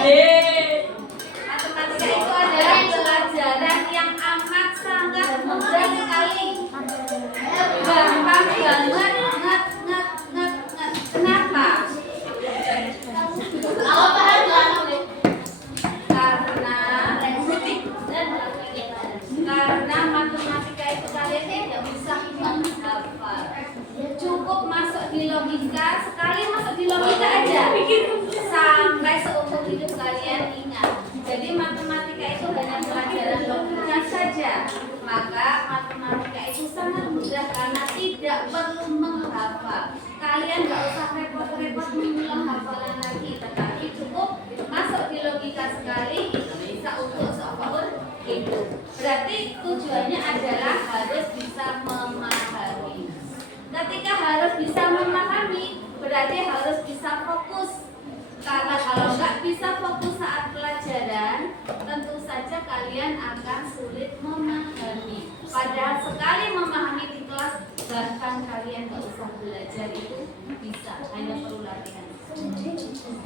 Matematika itu adalah pelajaran yang amat sangat mudah sekali. Gampang banget, nget. Kenapa? Karena matematika itu kalian tidak bisa menghafal. Cukup masuk di logika, sekali masuk di logika aja sampai seumur hidup kalian ingat. Jadi matematika itu hanya pelajaran logika saja. Maka matematika itu sangat mudah karena tidak perlu menghafal. Kalian nggak usah repot-repot mengulang hafalan lagi, tetapi cukup masuk di logika sekali itu bisa untuk seumur hidup. Berarti tujuannya adalah harus bisa memahami. Ketika harus bisa memahami, berarti harus bisa fokus. Karena kalau nggak bisa fokus saat pelajaran, tentu saja kalian akan sulit memahami. Padahal sekali memahami di kelas, bahkan kalian nggak usah belajar itu bisa, hanya perlu latihan.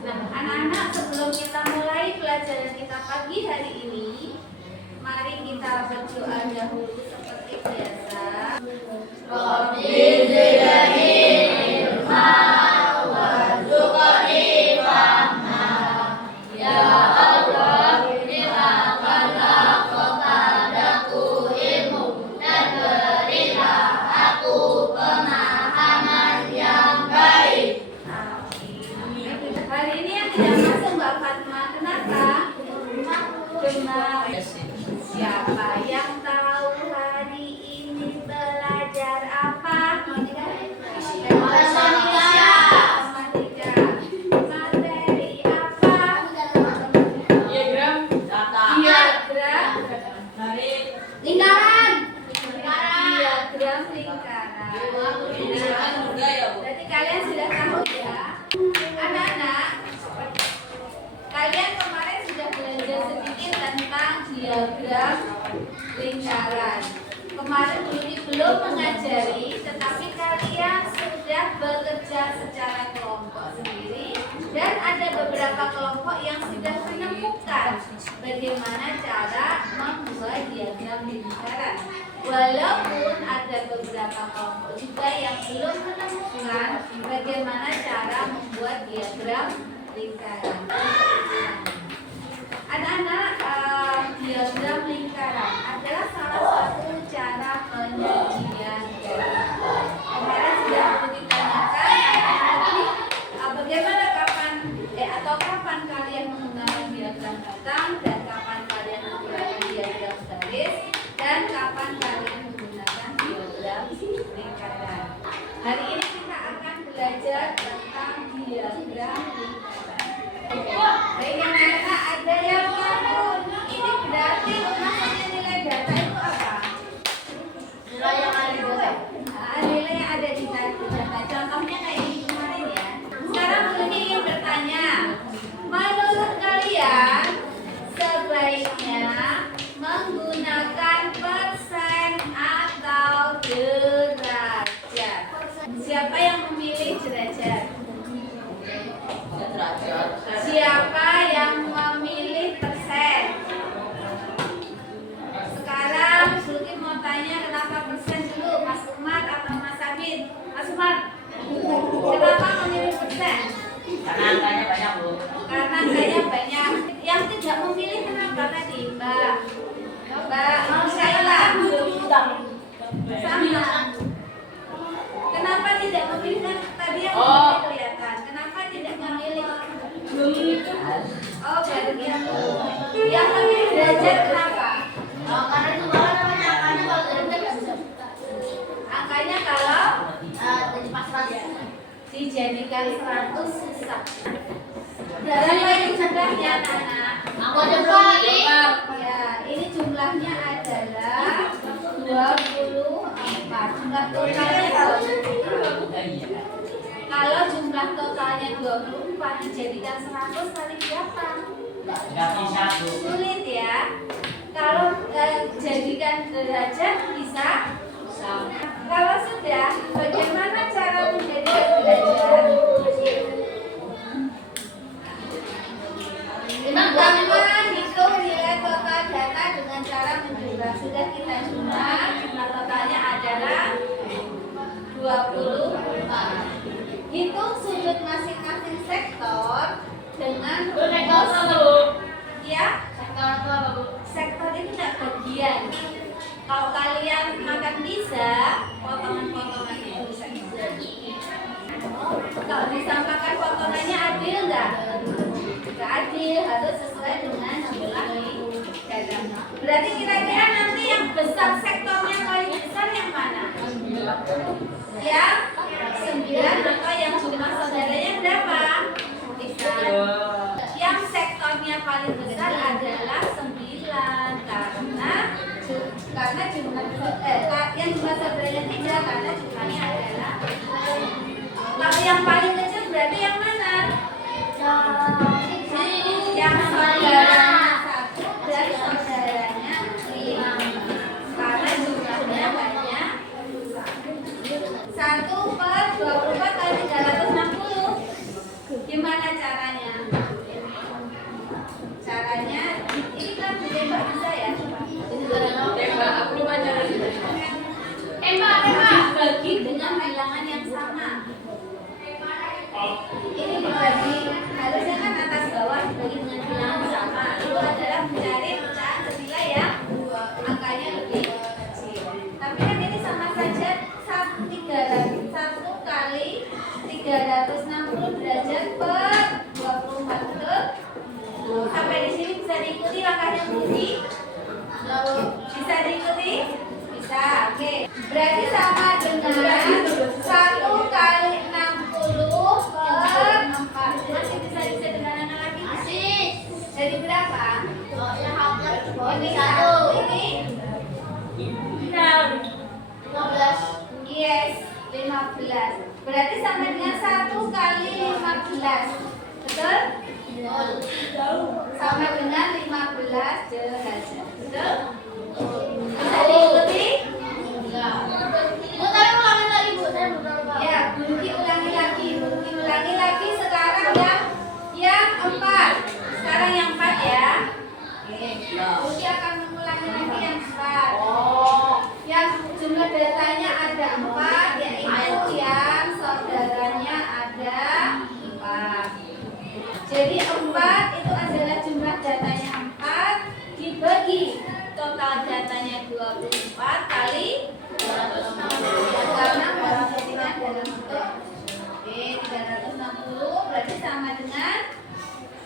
Nah, anak-anak, sebelum kita mulai pelajaran kita pagi hari ini, mari kita berdoa dahulu seperti biasa. Rabbi zidni ilma warzuqni fahma. Ya Allah, berikanlah kepadaku ilmu dan berilah aku pemahaman yang baik. Amin. Hari ini yang tidak masuk Mbak Fatma, kenapa? Benar. Siapa yang tahu hari ini belajar apa? Matematika. Materi apa? Diagram data. Diagram Lingkaran. Diagram lingkaran. Berarti kalian sudah tahu ya, anak-anak. Kalian kemarin sudah belajar sedikit tentang diagram lingkaran. Kemarin belum mengajari, tetapi kalian sudah bekerja secara kelompok sendiri dan ada beberapa kelompok yang sudah menemukan bagaimana cara membuat diagram lingkaran. Walaupun ada beberapa kelompok juga yang belum menemukan bagaimana cara membuat diagram lingkaran. Anak-anak, diagram lingkaran adalah salah satu cara penyajian garis. Kemarin sudah ditanyakan bagaimana kapan kalian menggunakan diagram batang dan kapan kalian menggunakan diagram garis dan kapan kalian menggunakan diagram lingkaran. Hari ini kita akan belajar tentang diagram lingkaran. Baik anak-anak, ada yang tahu ini berarti maksudnya nilai data itu apa? Nilai yang ada di data. Nilai yang ada di data. Contohnya kayak ini kemarin ya. Sekarang Bunda ingin bertanya, menurut kalian sebaiknya menggunakan persen atau derajat? Siapa yang memilih derajat? Siapa yang memilih persen? Sekarang Zulkif mau tanya kenapa persen dulu, Mas Umar atau Mas Abid? Mas Umar, kenapa memilih persen? Karena angkanya banyak, Bu. Karena angkanya banyak. Yang tidak memilih kenapa tadi, Mbak? Misaela, sama. Kenapa tidak memilih? Kan tadi yang memilih kelihatan. Kenapa tidak memilih? Oh, baru gitu. Yang memilih derajat kenapa? Karena itu namanya angkanya kalau derajat nggak bisa. Angkanya kalau Jadi pas-pas. dijadikan 100 susah. Berapa ini jumlahnya, anak? Aku ada kali. Ya, ini jumlahnya adalah 24. Jumlah totalnya 24. Kalau jumlah totalnya 24 dijadikan 100 kali berapa? Nggak bisa, Bu. Sulit ya. Kalau jadikan derajat bisa. Kalau sudah, bagaimana cara menjadikan derajat? 24. Hitung sudut masing-masing sektor dengan ya. Sektor itu tidak bagian. Kalau kalian makan pizza, potongan-potongannya itu sektor. Kalau bisa makan potongannya adil nggak? Nggak adil, harus sesuai dengan jumlah di dalam. Berarti kira-kira nanti yang besar sektornya paling besar yang mana? Yang 9 atau yang jumlah saudaranya berapa? 3. Yang sektornya paling besar adalah 9 karena jumlah yang jumlah saudaranya 3 karena jumlahnya adalah. Kalau yang paling kecil berarti yang mana? Yang saudaranya 1 berarti saudaranya 5 karena jumlahnya banyak. 1/24 kali 360. Gimana caranya? Caranya ini kan ditembak bisa ya? Tembak, aku lupa cara Bagi dengan bilangan yang sama. Ini dibagi, harusnya kan atas bawah dibagi dengan bilangan sama. Itu adalah mencari pecahan senilai yang angkanya lebih kecil. Tapi kan ini sama saja 1 kali 360 derajat per 24, betul? Sampai di sini bisa diikuti langkahnya Budi? Bisa diikuti? Bisa, oke. Berarti sama dengan 1 kali 60 per 4. Masih bisa disederhanakan lagi? Masih. Jadi berapa? Ini 1, ini 15. yes, 15. Berarti sama dengan 1 kali 15. Betul? Sama dengan 15 derajat. Betul? Bisa diikuti? Bu, tapi ulangin lagi, Bu. Saya belum tahu. Ya, Budi ulangi lagi. Sekarang yang 4. Sekarang yang 4 ya. Oke. Budi akan mengulangi lagi yang 4. Yang jumlah datanya ada 4, yaitu yang saudaranya ada 4. Jadi 4 itu adalah jumlah datanya 4 dibagi total datanya 24 kali 260. Karena memperhatikan dalam bentuk 360 berarti sama dengan,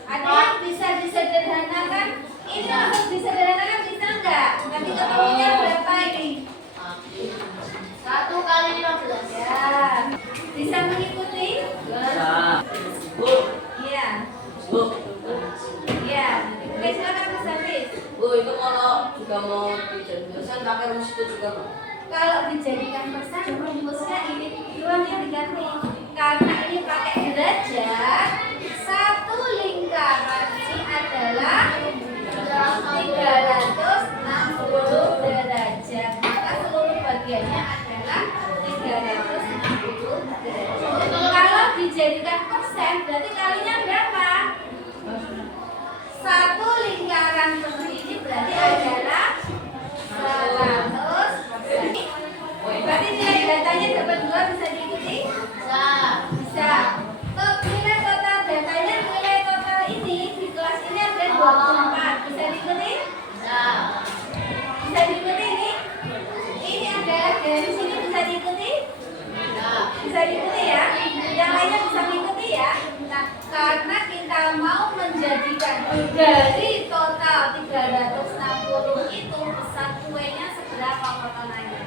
ada yang bisa disederhanakan. Ini untuk disederhanakan bisa enggak? Nanti ketemunya berapa ini? 1 kali 15. Ya. Bisa mengikuti? Bu, Iya. Bu, Iya. Oke, silakan Mas Hafiz. Bu, itu kalau juga mau dijadikan pakai rumus itu juga Bu. Kalau dijadikan persen, rumusnya ini doang yang diganti. Karena ini pakai derajat, satu lingkaran ini adalah 360 derajat. Maka seluruh bagiannya adalah 360 derajat. Kalau dijadikan persen, berarti kalinya berapa? Satu lingkaran seperti ini berarti adalah 100. Berarti nilai datanya dapat 2, bisa diikuti? Bisa. Nilai total datanya, nilai total ini di kelas ini ada 24. Bisa diikuti? Bisa diikuti ini? Ini adalah dari sini, bisa diikuti? Bisa diikuti ya? Yang lainnya bisa mengikuti ya? Nah, karena kita mau menjadikan dari total 360 itu besar kuenya seberapa potongannya.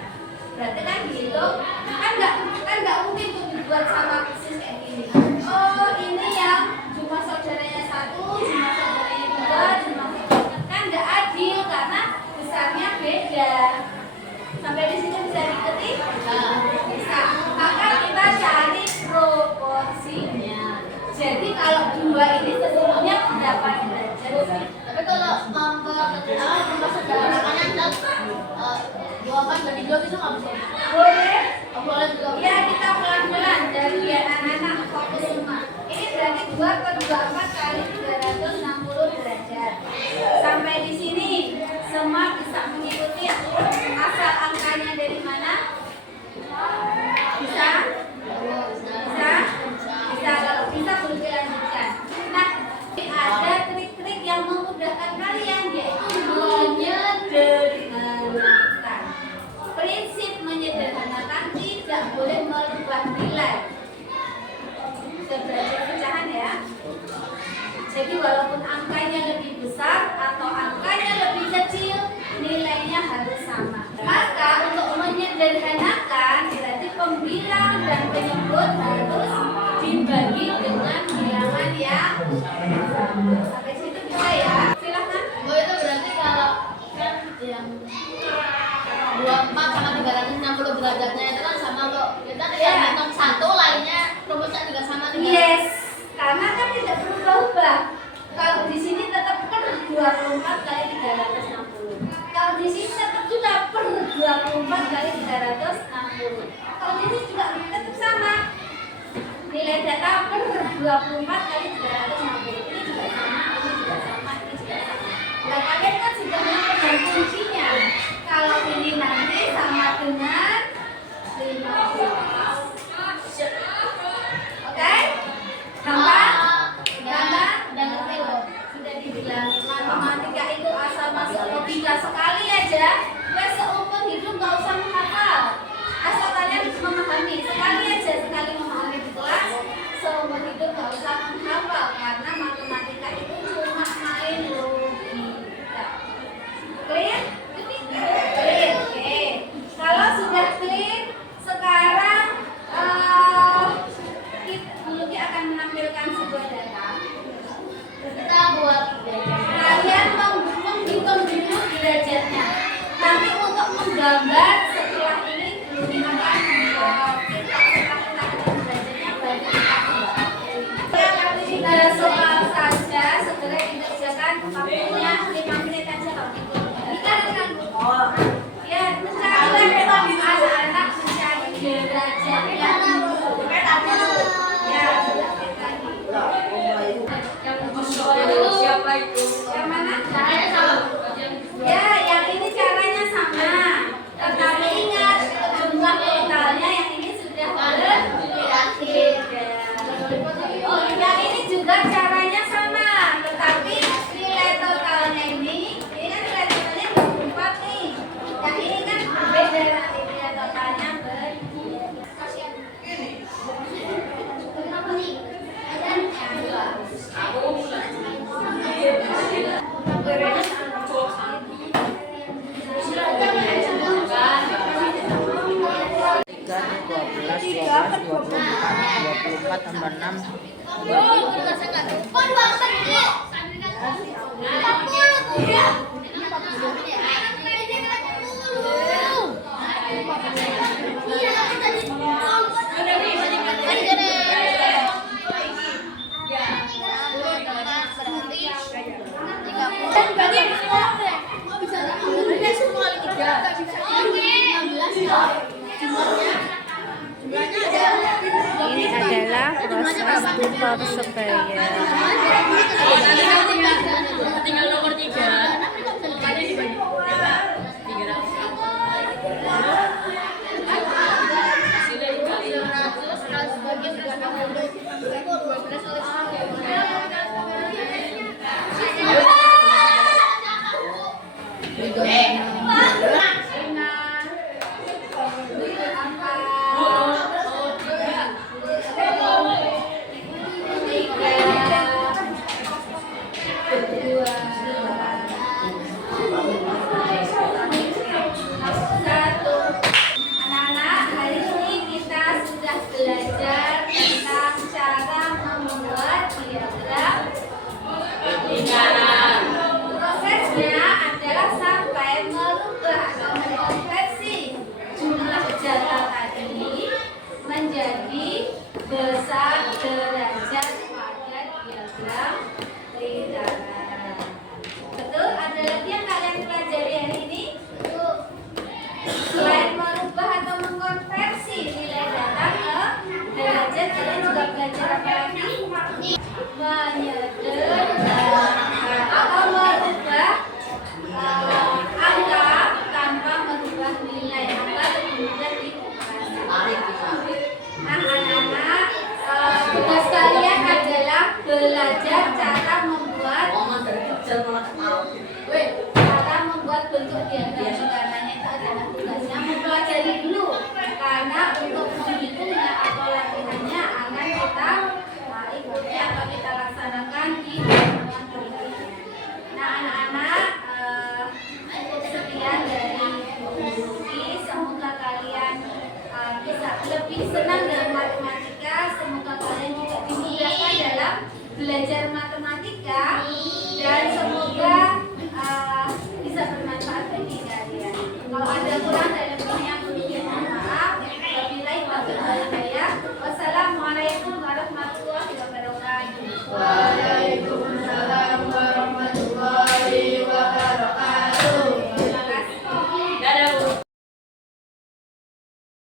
Berarti kan gitu, kan nggak mungkin tuh dibuat sama persis kayak gini. Oh, ini yang jumlah saudaranya 1, jumlah saudaranya 2, jumlah kan nggak adil karena besarnya beda. Sampai di sini bisa diikuti? Bisa. Maka kita cari proporsinya. Jadi kalau 2 ini sesungguhnya berapa derajat sih? Tapi kalau jumlah saudaranya 24 dari 2 itu nggak bisa. Boleh? Boleh juga. Ya, kita pelan-pelan dari biar anak-anak fokus semua. Ini berarti 2/24 kali 360 derajat. Sampai di sini semua bisa mengikuti asal angkanya dari mana? Bisa? 24 kali 360. Kalau di sini tetap juga per 24 kali 360. Kalau di sini juga tetap sama. Nilai data per 24 kali 360. Ini juga sama, ini juga sama, ini juga sama. Nah, kalian kan sudah menemukan kuncinya. Kalau ini nanti sama dengan 15. Oke? Gampang? Gampang? Dan ngerti loh. Sudah dibilangin matematika itu asal masuk logika sekali aja. Gue seumur hidup gak usah menghafal. Asal kalian memahami. Sekali aja, sekali memahami di kelas, seumur hidup gak usah menghafal. Karena matematika itu cuma main logika. Clear? Clear. Oke. Kalau sudah clear, sekarang Luluki akan menampilkan sebuah data. Kita buat Kalian menghitung dulu derajatnya. Nanti untuk menggambar setelah ini kita derajatnya berarti kita soal saja segera dikerjakan waktunya 5 menit aja kalau gitu. Dikarenakan ya mencari anak-anak mencari derajatnya. Siapa itu? Yang mana? caranya sama. Ya, yang ini caranya sama. Tetapi ingat jumlah totalnya yang ini sudah berbeda. Oh, yang ini juga caranya sama. Tetapi nilai totalnya ini kan nilai totalnya 24 nih. Yang ini kan berbeda nanti nilai totalnya berbeda. Kenapa nih? Dan yang dua. Tiga, 12, 24 tambah 6. Ini adalah proses tutor supaya Tinggal nomor 3. Anak-anak, hari ini kita sudah belajar tentang cara membuat diagram lingkaran. Prosesnya adalah sampai merubah atau mengkonversi jumlah data tadi menjadi besar derajat pada diagram lingkaran. Betul? Ada lagi yang kalian pelajari hari ini? Selain merubah atau mengkonversi nilai data ke derajat, kalian juga belajar apa lagi?